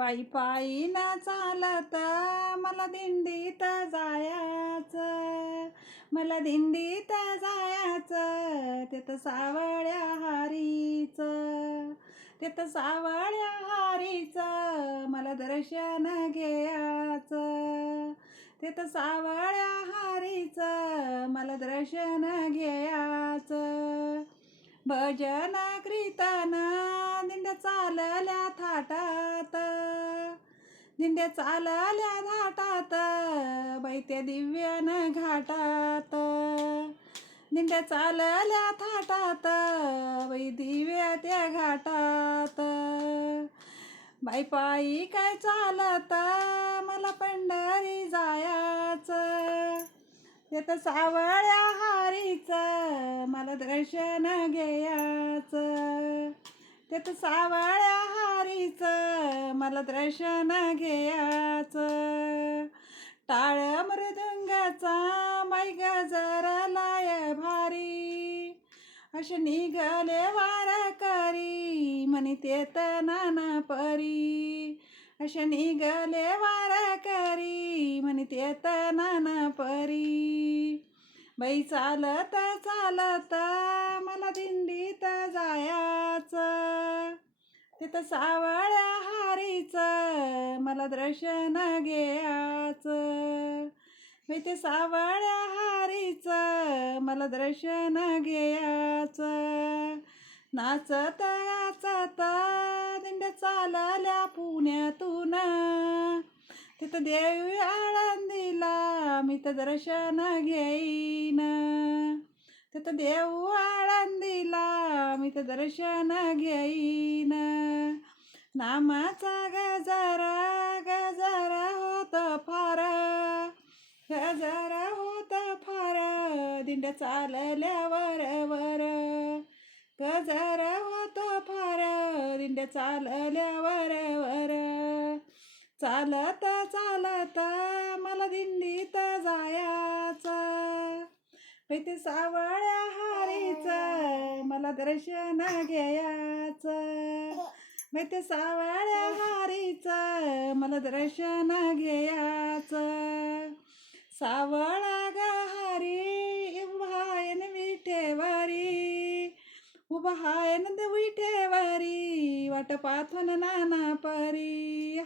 पायी पायी न चालत मला दिंडीत जायचं. मला दिंडीत जायचं तिथं सावळ्या हारीचं. तिथं सावळ्या हारीचं मला दर्शन घ्यायचं. तिथं सावळ्या हारीचं मला दर्शन घ्यायचं. भजन कीर्तन दिंड चालल्या थाटात. दिंड्या चालल्या धाटात बाई त्या दिव्यान घाटात. दिंड्या चालल्या थाटात बाई दिव्या त्या घाटात. बाई पायी काय चालत मला पंढरी जायचं. तर सावळ्या हारीचं मला दर्शन घ्यायचं. तर सावळ्या हारीचं मला दर्शन घ्यायचं. टाळ मृदुंगाचा बाई गजर लाय भारी. असे निघाले वारकरी म्हणे तेत नाना परी. असे निघाले वारकरी म्हणे तेत नाना परी. बाई चालत चालत मला दिंडीत जायचं. तिथं सावळ्या हारीचं मला दर्शन घ्यायचं. मी ते सावळ्या हारीचं मला दर्शन घ्यायचं. नाचत गाचत दिंड्या चालल्या पुण्यातून. तिथं देवी आळंदीला मी तर दर्शन घेईन. तिथं देऊ आळ मी दर्शन घेईन. नामाचा गजरा गजरा होत फार. गजरा होत फार दिंड्या चालल्यावर वर. गजारा होतो फार दिंड्या चालल्यावर वर. चालत चालत मला दिंडीत जायाचा. ते सावळ्या हारीचा मला दर्शन घ्यायचं. ते सावळ्या हारीचं मला दर्शन घ्यायचं. सावळा गहारी उभायन विठेवारी उभा हायन विठेवारी वाट पाथून नाना परी.